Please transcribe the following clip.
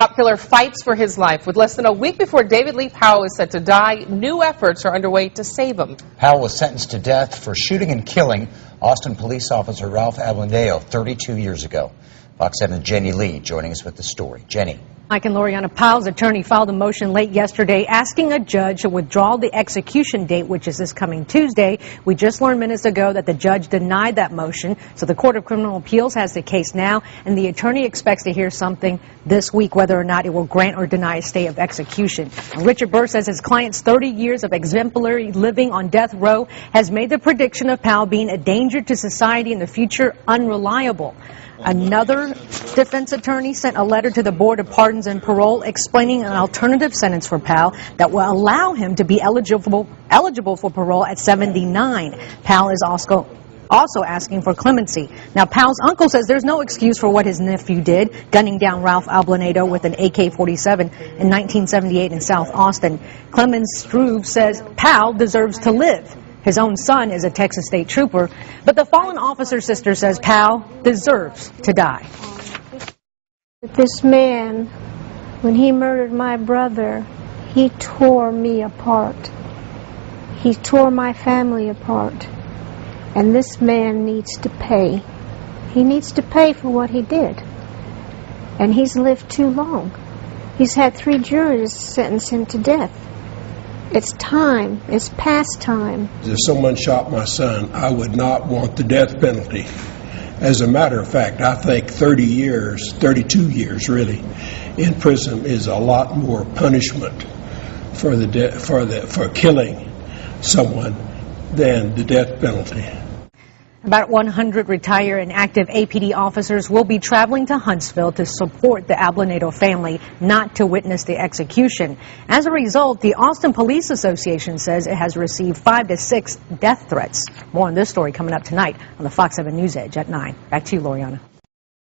Top killer fights for his life. With less than a week before David Powell is set to die, new efforts are underway to save him. Powell was sentenced to death for shooting and killing Austin police officer Ralph Ablaneo 32 years ago. Fox 7's Jenny Lee joining us with the story. Jenny. Mike and Loriana, Powell's attorney filed a motion late yesterday asking a judge to withdraw the execution date, which is this coming Tuesday. We just learned minutes ago that the judge denied that motion, so the Court of Criminal Appeals has the case now, and the attorney expects to hear something this week whether or not it will grant or deny a stay of execution. And Richard Burr says his client's 30 years of exemplary living on death row has made the prediction of Powell being a danger to society in the future unreliable. Another defense attorney sent a letter to the Board of Pardons and Parole explaining an alternative sentence for Powell that will allow him to be eligible for parole at 79. Powell is also asking for clemency. Now, Powell's uncle says there's no excuse for what his nephew did, gunning down Ralph Ablaneo with an AK-47 in 1978 in South Austin. Clemens Struve says Powell deserves to live. His own son is a Texas state trooper, but the fallen officer's sister says Powell deserves to die. This man, when he murdered my brother, he tore me apart. He tore my family apart. And this man needs to pay. He needs to pay for what he did. And he's lived too long. He's had 3 juries sentence him to death. It's time. It's past time. If someone shot my son, I would not want the death penalty. As a matter of fact, I think 30 years, 32 years really, in prison is a lot more punishment for killing someone than the death penalty. About 100 retired and active APD officers will be traveling to Huntsville to support the Ablaneo family, not to witness the execution. As a result, the Austin Police Association says it has received 5 to 6 death threats. More on this story coming up tonight on the Fox 7 News Edge at 9. Back to you, Loriana.